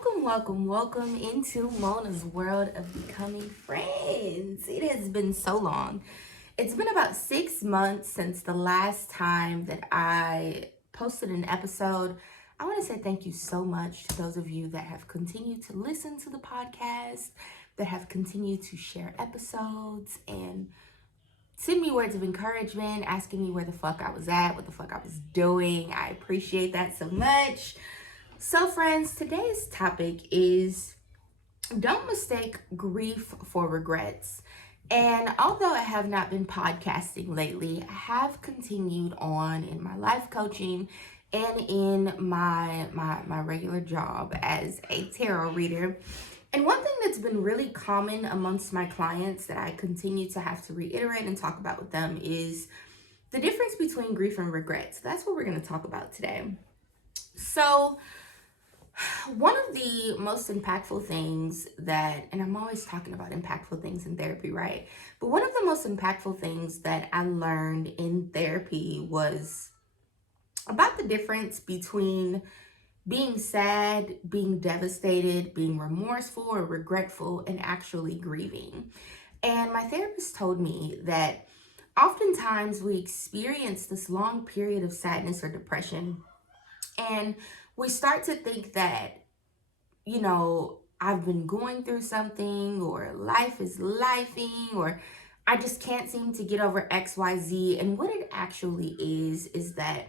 Welcome into Mona's world of becoming friends. It has been so long. It's been about 6 months since the last time that I posted an episode. I want to say thank you so much to those of you that have continued to listen to the podcast, that have continued to share episodes and send me words of encouragement, asking me where the fuck I was at, what the fuck I was doing. I appreciate that so much. So, friends, today's topic is don't mistake grief for regrets. And although I have not been podcasting lately, I have continued on in my life coaching and in my regular job as a tarot reader. And one thing that's been really common amongst my clients that I continue to have to reiterate and talk about with them is the difference between grief and regret. So that's what we're going to talk about today. So, one of the most impactful things that, and I'm always talking about impactful things in therapy, right? But one of the most impactful things that I learned in therapy was about the difference between being sad, being devastated, being remorseful or regretful, and actually grieving. And my therapist told me that oftentimes we experience this long period of sadness or depression, and we start to think that, I've been going through something, or life is lifing, or I just can't seem to get over XYZ. And what it actually is that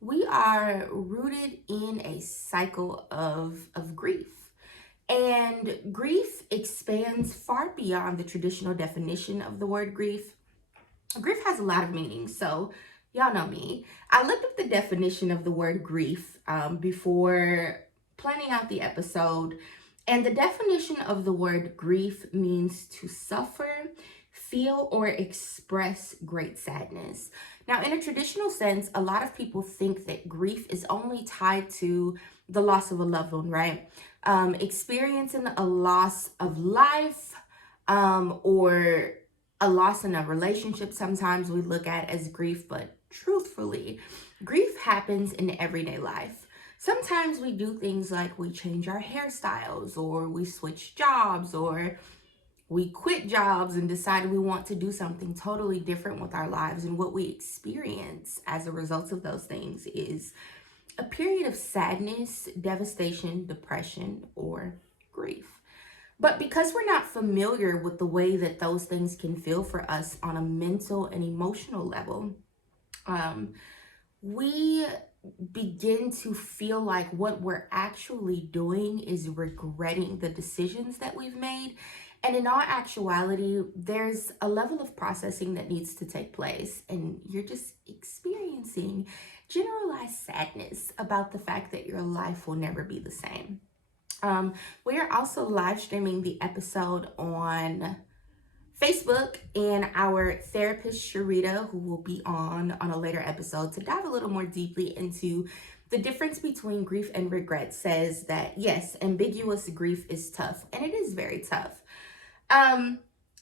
we are rooted in a cycle of grief. And grief expands far beyond the traditional definition of the word grief. Grief has a lot of meanings. So, y'all know me. I looked up the definition of the word grief before planning out the episode. And the definition of the word grief means to suffer, feel, or express great sadness. Now, in a traditional sense, a lot of people think that grief is only tied to the loss of a loved one, right? Experiencing a loss of life or a loss in a relationship, sometimes we look at as grief, but truthfully, grief happens in everyday life. Sometimes we do things like we change our hairstyles, or we switch jobs, or we quit jobs and decide we want to do something totally different with our lives. And what we experience as a result of those things is a period of sadness, devastation, depression, or grief. But because we're not familiar with the way that those things can feel for us on a mental and emotional level, we begin to feel like what we're actually doing is regretting the decisions that we've made. And in all actuality, there's a level of processing that needs to take place, and you're just experiencing generalized sadness about the fact that your life will never be the same. We are also live streaming the episode on Facebook, and our therapist Sharita, who will be on a later episode to dive a little more deeply into the difference between grief and regret, says that yes, ambiguous grief is tough, and it is very tough.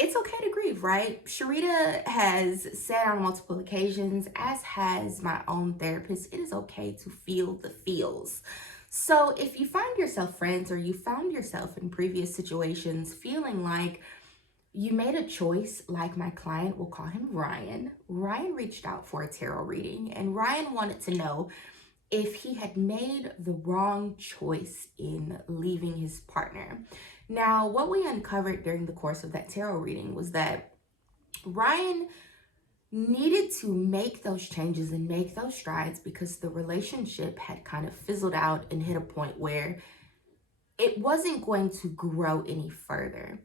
It's okay to grieve, right? Sharita has said on multiple occasions, as has my own therapist, it is okay to feel the feels. So if you find yourself, friends, or you found yourself in previous situations feeling like you made a choice, like my client, we'll call him Ryan. Ryan reached out for a tarot reading, and Ryan wanted to know if he had made the wrong choice in leaving his partner. Now, what we uncovered during the course of that tarot reading was that Ryan needed to make those changes and make those strides because the relationship had kind of fizzled out and hit a point where it wasn't going to grow any further.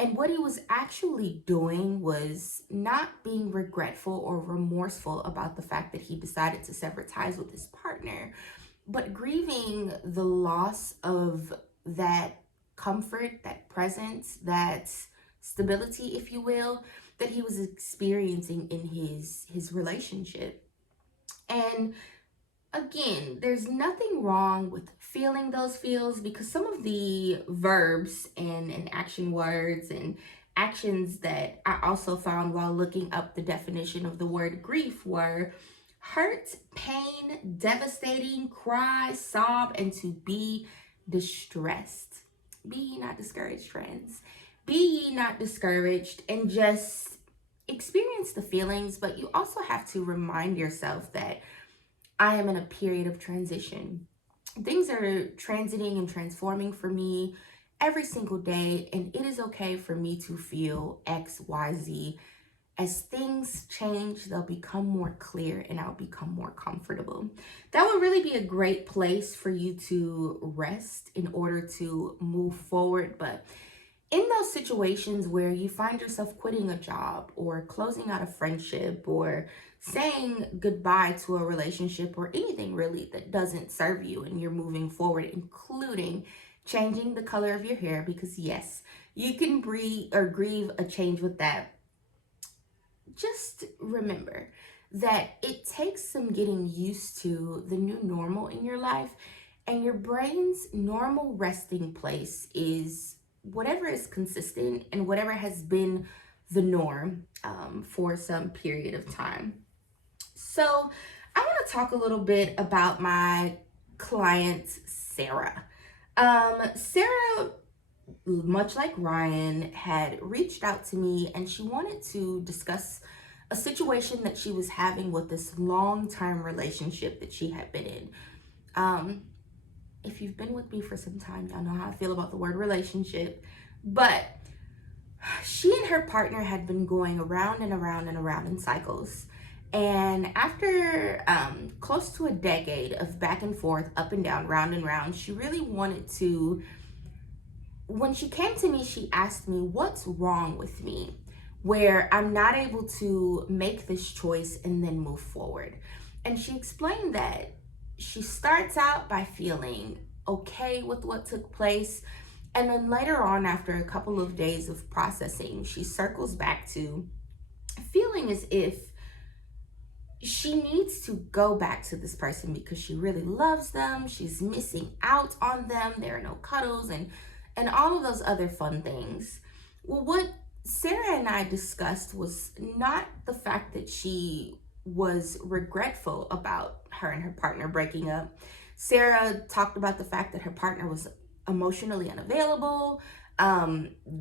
And what he was actually doing was not being regretful or remorseful about the fact that he decided to sever ties with his partner, but grieving the loss of that comfort, that presence, that stability, if you will, that he was experiencing in his relationship. And again, there's nothing wrong with feeling those feels, because some of the verbs and action words and actions that I also found while looking up the definition of the word grief were hurt, pain, devastating, cry, sob, and to be distressed. Be ye not discouraged, friends. Be ye not discouraged, and just experience the feelings, but you also have to remind yourself that I am in a period of transition. Things are transiting and transforming for me every single day, and it is okay for me to feel X, Y, Z. As things change, they'll become more clear and I'll become more comfortable. That would really be a great place for you to rest in order to move forward. But in those situations where you find yourself quitting a job or closing out a friendship or saying goodbye to a relationship or anything really that doesn't serve you and you're moving forward, including changing the color of your hair, because yes, you can breathe or grieve a change with that. Just remember that it takes some getting used to the new normal in your life, and your brain's normal resting place is whatever is consistent and whatever has been the norm for some period of time. So I want to talk a little bit about my client, Sarah. Sarah, much like Ryan, had reached out to me and she wanted to discuss a situation that she was having with this long-term relationship that she had been in. If you've been with me for some time, y'all know how I feel about the word relationship, but she and her partner had been going around and around and around in cycles. And after close to a decade of back and forth, up and down, round and round, she really wanted to, when she came to me, she asked me, what's wrong with me where I'm not able to make this choice and then move forward? And she explained that she starts out by feeling okay with what took place. And then later on, after a couple of days of processing, she circles back to feeling as if she needs to go back to this person because she really loves them. She's missing out on them. There are no cuddles and all of those other fun things. Well, what Sarah and I discussed was not the fact that she was regretful about her and her partner breaking up. Sarah talked about the fact that her partner was emotionally unavailable.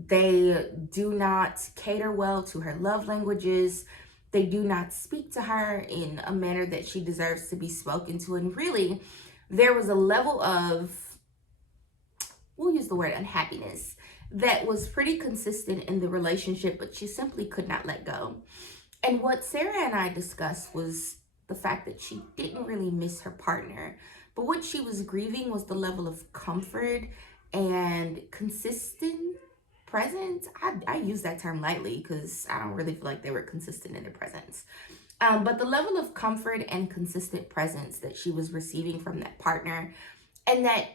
They do not cater well to her love languages. They do not speak to her in a manner that she deserves to be spoken to. And really, there was a level of, we'll use the word unhappiness, that was pretty consistent in the relationship, but she simply could not let go. And what Sarah and I discussed was the fact that she didn't really miss her partner, but what she was grieving was the level of comfort and consistent presence. I use that term lightly because I don't really feel like they were consistent in their presence. But the level of comfort and consistent presence that she was receiving from that partner, and that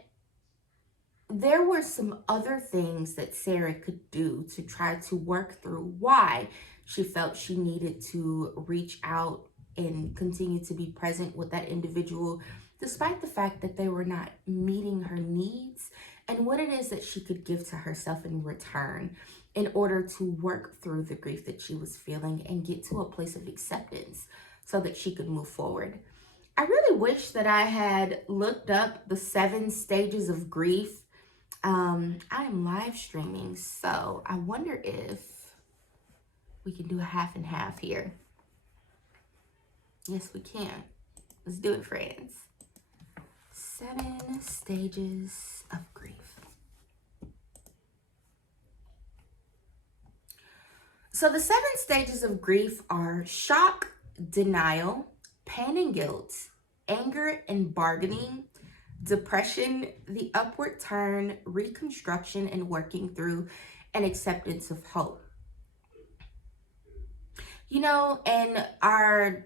there were some other things that Sarah could do to try to work through why she felt she needed to reach out and continue to be present with that individual, despite the fact that they were not meeting her needs, and what it is that she could give to herself in return in order to work through the grief that she was feeling and get to a place of acceptance so that she could move forward. I really wish that I had looked up the 7 stages of grief. I am live streaming, so I wonder if we can do a half and half here. Yes, we can. Let's do it, friends. 7 stages of grief. So the 7 stages of grief are shock, denial, pain and guilt, anger and bargaining, depression, the upward turn, reconstruction and working through, and acceptance of hope. You know, and our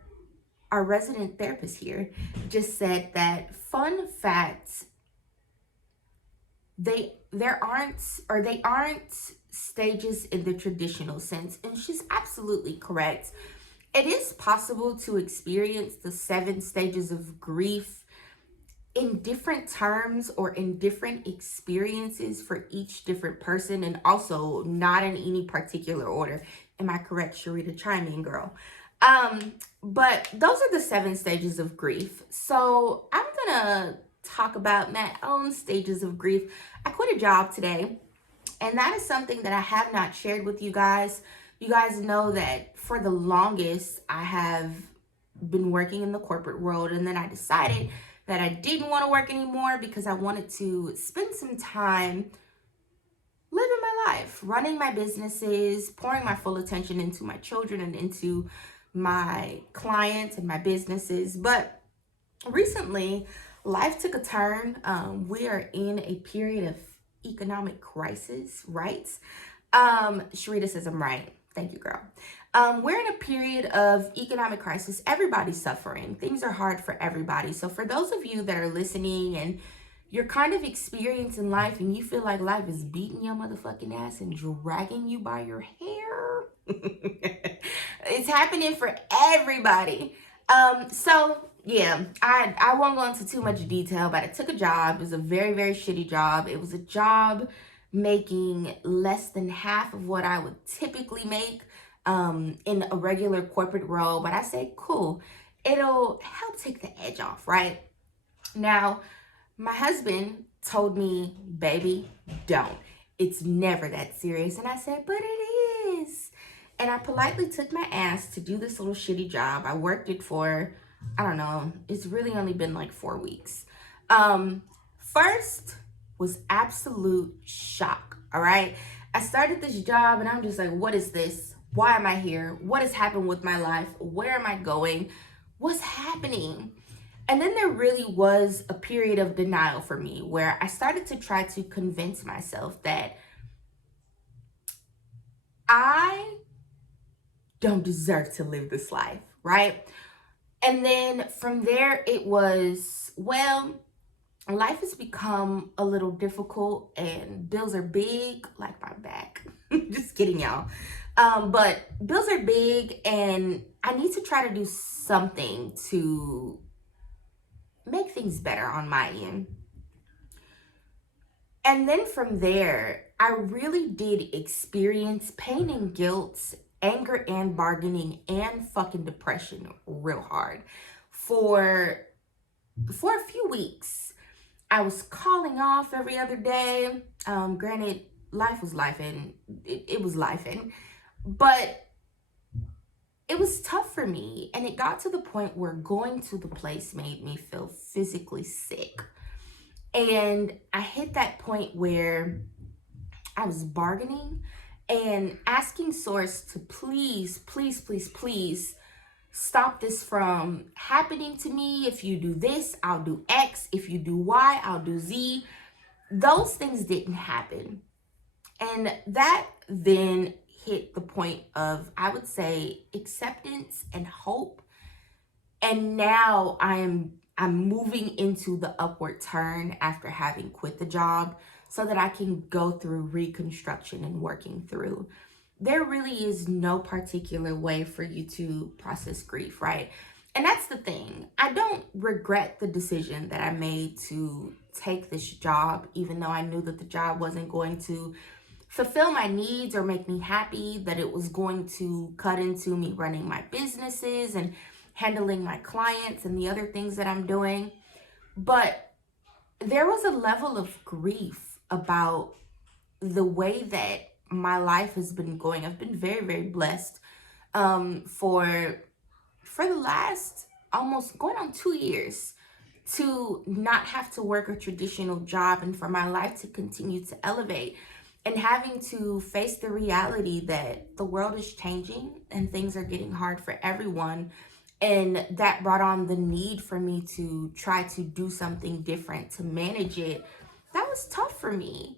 resident therapist here just said that fun facts, they aren't stages in the traditional sense, and she's absolutely correct. It is possible to experience the 7 stages of grief in different terms or in different experiences for each different person, and also not in any particular order. Am I correct, Sharita? Chime in, girl. But those are the 7 stages of grief. So I'm gonna talk about my own stages of grief. I quit a job today, and that is something that I have not shared with you guys. You guys know that for the longest, I have been working in the corporate world, and then I decided that I didn't want to work anymore because I wanted to spend some time living my life, running my businesses, pouring my full attention into my children and into my clients and my businesses. But recently, life took a turn. We are in a period of economic crisis, right? Sharita says I'm right. Thank you, girl. We're in a period of economic crisis. Everybody's suffering. Things are hard for everybody. So for those of you that are listening and you're kind of experiencing life and you feel like life is beating your motherfucking ass and dragging you by your hair, it's happening for everybody. So yeah, I won't go into too much detail, but I took a job. It was a very, very shitty job. It was a job making less than half of what I would typically make in a regular corporate role. But I said, cool, it'll help take the edge off, right? Now, my husband told me, baby, don't. It's never that serious. And I said, but it is. And I politely took my ass to do this little shitty job. I worked it for, I don't know, it's really only been like 4 weeks. First was absolute shock, all right? I started this job and I'm just like, what is this? Why am I here? What has happened with my life? Where am I going? What's happening? And then there really was a period of denial for me where I started to try to convince myself that I don't deserve to live this life, right? And then from there, it was, well, life has become a little difficult and bills are big, like my back. Just kidding, y'all. But bills are big and I need to try to do something to make things better on my end. And then from there, I really did experience pain and guilt, anger and bargaining, and fucking depression real hard. For a few weeks, I was calling off every other day. Granted, life was life and it was life, but it was tough for me. And it got to the point where going to the place made me feel physically sick. And I hit that point where I was bargaining and asking Source to please, please, please, please stop this from happening to me. If you do this, I'll do X. If you do Y, I'll do Z. Those things didn't happen. And that then hit the point of, I would say, acceptance and hope. And now I'm moving into the upward turn after having quit the job so that I can go through reconstruction and working through. There really is no particular way for you to process grief, right? And that's the thing. I don't regret the decision that I made to take this job, even though I knew that the job wasn't going to fulfill my needs or make me happy, that it was going to cut into me running my businesses and handling my clients and the other things that I'm doing. But there was a level of grief about the way that my life has been going. I've been very, very blessed for the last almost going on 2 years to not have to work a traditional job and for my life to continue to elevate, and having to face the reality that the world is changing and things are getting hard for everyone. And that brought on the need for me to try to do something different to manage it. That was tough for me.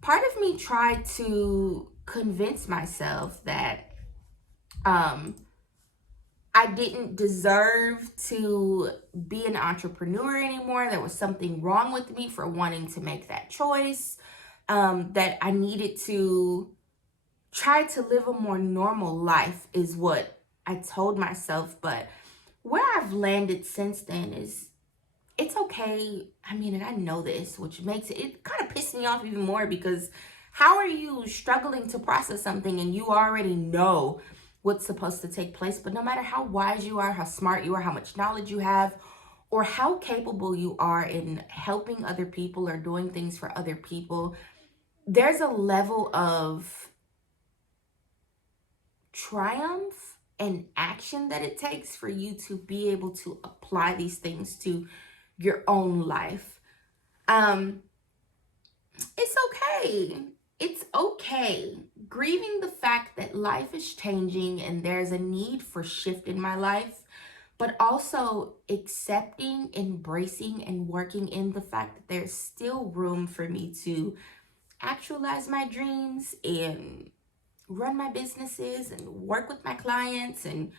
Part of me tried to convince myself that I didn't deserve to be an entrepreneur anymore. There was something wrong with me for wanting to make that choice. That I needed to try to live a more normal life is what I told myself. But where I've landed since then is, it's okay. I mean, and I know this, which makes it kind of piss me off even more, because how are you struggling to process something and you already know what's supposed to take place? But no matter how wise you are, how smart you are, how much knowledge you have, or how capable you are in helping other people or doing things for other people, there's a level of triumph and action that it takes for you to be able to apply these things to your own life. It's okay. It's okay. Grieving the fact that life is changing and there's a need for shift in my life, but also accepting, embracing, and working in the fact that there's still room for me to actualize my dreams and run my businesses and work with my clients and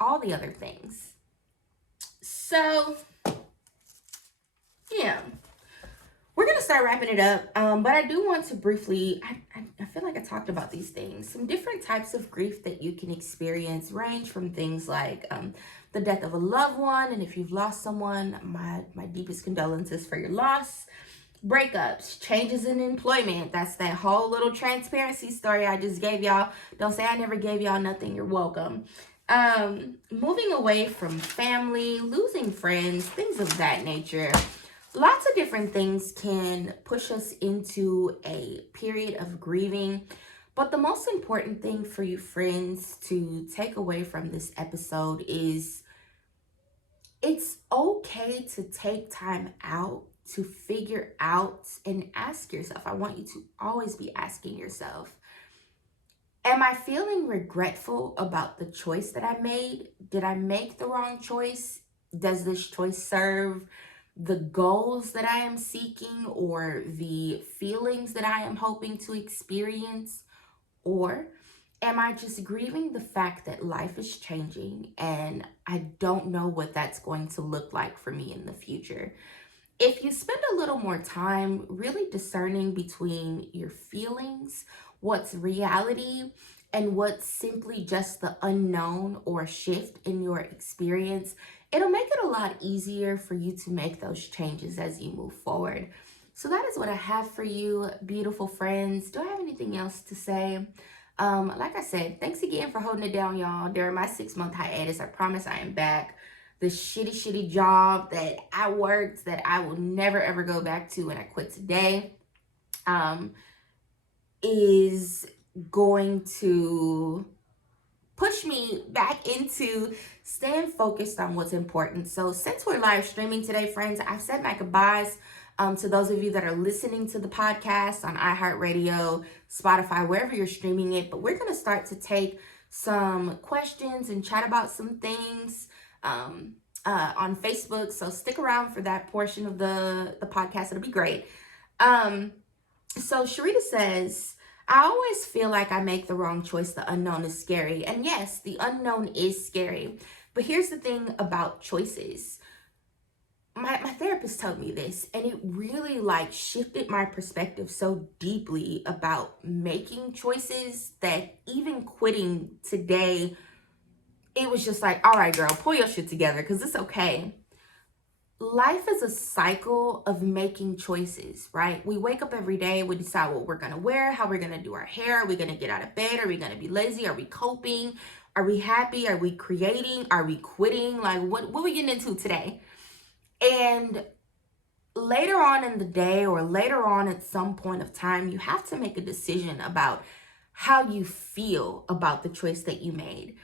all the other things. So, yeah. We're going to start wrapping it up, but I do want to briefly, I feel like I talked about these things. Some different types of grief that you can experience range from things like the death of a loved one, and if you've lost someone, my deepest condolences for your loss. Breakups, changes in employment, that's that whole little transparency story I just gave y'all. Don't say I never gave y'all nothing, you're welcome. Moving away from family, losing friends, things of that nature. Lots of different things can push us into a period of grieving. But the most important thing for you friends to take away from this episode is it's okay to take time out to figure out and ask yourself. I want you to always be asking yourself, am I feeling regretful about the choice that I made? Did I make the wrong choice? Does this choice serve the goals that I am seeking or the feelings that I am hoping to experience? Or am I just grieving the fact that life is changing and I don't know what that's going to look like for me in the future? If you spend a little more time really discerning between your feelings, what's reality, and what's simply just the unknown or shift in your experience, it'll make it a lot easier for you to make those changes as you move forward. So that is what I have for you, beautiful friends. Do I have anything else to say? Like I said, thanks again for holding it down, y'all, during my 6-month hiatus. I promise I am back. The shitty job that I worked that I will never ever go back to and I quit today is going to push me back into staying focused on what's important. So since we're live streaming today, friends, I've said my goodbyes to those of you that are listening to the podcast on iHeartRadio, Spotify, wherever you're streaming it. But we're going to start to take some questions and chat about some things on Facebook. So stick around for that portion of the podcast. It'll be great. So Sharita says, I always feel like I make the wrong choice. The unknown is scary. And yes, the unknown is scary. But here's the thing about choices. My therapist told me this, and it really shifted my perspective so deeply about making choices that even quitting today, it was just like, all right, girl, pull your shit together because it's okay. Life is a cycle of making choices, right? We wake up every day, we decide what we're going to wear, how we're going to do our hair. Are we going to get out of bed? Are we going to be lazy? Are we coping? Are we happy? Are we creating? Are we quitting? What are we getting into today? And later on in the day or later on at some point of time, you have to make a decision about how you feel about the choice that you made.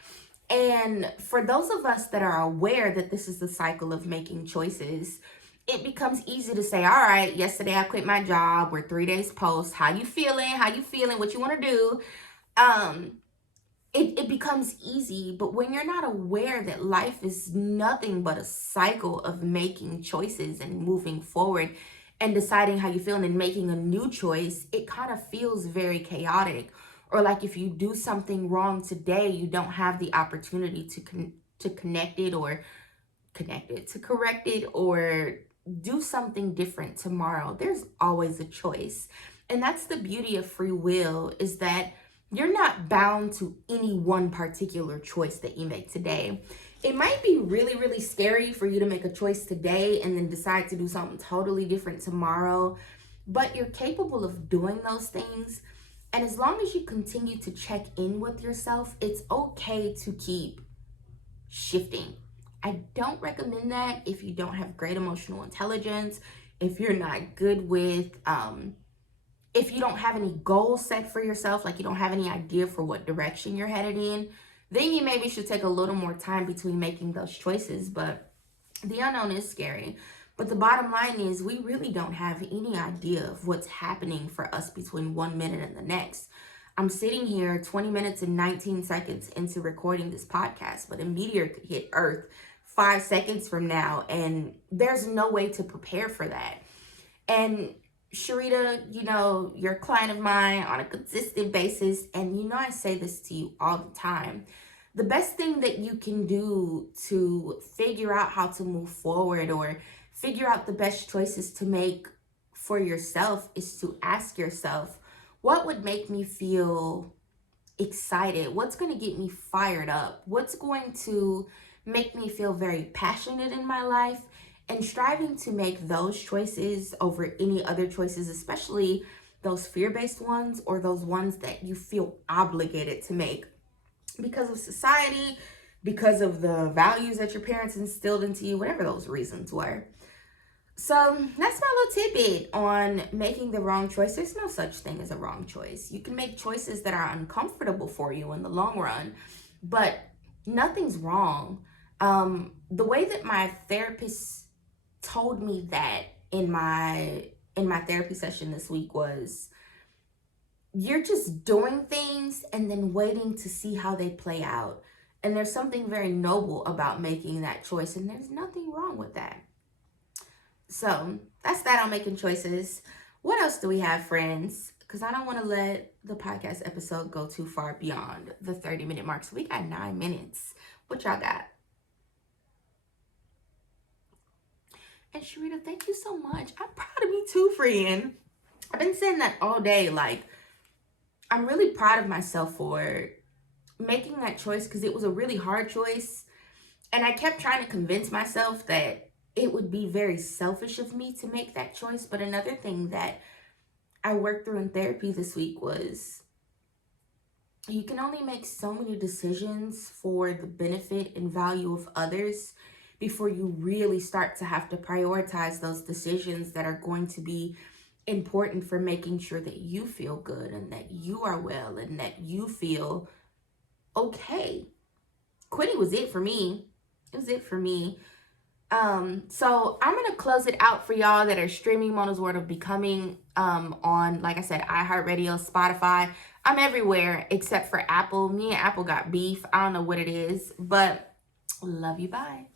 And for those of us that are aware that this is the cycle of making choices, it becomes easy to say, all right, yesterday I quit my job. We're 3 days post. How you feeling? What you want to do? It becomes easy. But when you're not aware that life is nothing but a cycle of making choices and moving forward and deciding how you feel and then making a new choice, it kind of feels very chaotic. Or like if you do something wrong today, you don't have the opportunity to correct it or do something different tomorrow. There's always a choice. And that's the beauty of free will, is that you're not bound to any one particular choice that you make today. It might be really, really scary for you to make a choice today and then decide to do something totally different tomorrow, but you're capable of doing those things. And as long as you continue to check in with yourself, it's okay to keep shifting. I don't recommend that if you don't have great emotional intelligence, if you're not good with, if you don't have any goals set for yourself, like you don't have any idea for what direction you're headed in, then you maybe should take a little more time between making those choices. But the unknown is scary. But the bottom line is we really don't have any idea of what's happening for us between 1 minute and the next. I'm sitting here 20 minutes and 19 seconds into recording this podcast, but a meteor could hit Earth 5 seconds from now, and there's no way to prepare for that. And Sharita, you know, you're a client of mine on a consistent basis, and you know I say this to you all the time. The best thing that you can do to figure out how to move forward or figure out the best choices to make for yourself is to ask yourself, what would make me feel excited? What's going to get me fired up? What's going to make me feel very passionate in my life? And striving to make those choices over any other choices, especially those fear-based ones or those ones that you feel obligated to make because of society, because of the values that your parents instilled into you, whatever those reasons were. So that's my little tidbit on making the wrong choice. There's no such thing as a wrong choice. You can make choices that are uncomfortable for you in the long run, but nothing's wrong. The way that my therapist told me that in my therapy session this week was, you're just doing things and then waiting to see how they play out. And there's something very noble about making that choice, and there's nothing wrong with that. So that's that on making choices. What else do we have, friends? Because I don't want to let the podcast episode go too far beyond the 30-minute mark. So we got 9 minutes. What y'all got? And Sharita, thank you so much. I'm proud of me too, friend. I've been saying that all day. Like, I'm really proud of myself for making that choice because it was a really hard choice. And I kept trying to convince myself that it would be very selfish of me to make that choice. But another thing that I worked through in therapy this week was you can only make so many decisions for the benefit and value of others before you really start to have to prioritize those decisions that are going to be important for making sure that you feel good and that you are well and that you feel okay. Quitting was it for me. It was it for me. So I'm going to close it out for y'all that are streaming Mona's World of Becoming on, like I said, iHeartRadio, Spotify. I'm everywhere except for Apple. Me and Apple got beef. I don't know what it is, but love you. Bye.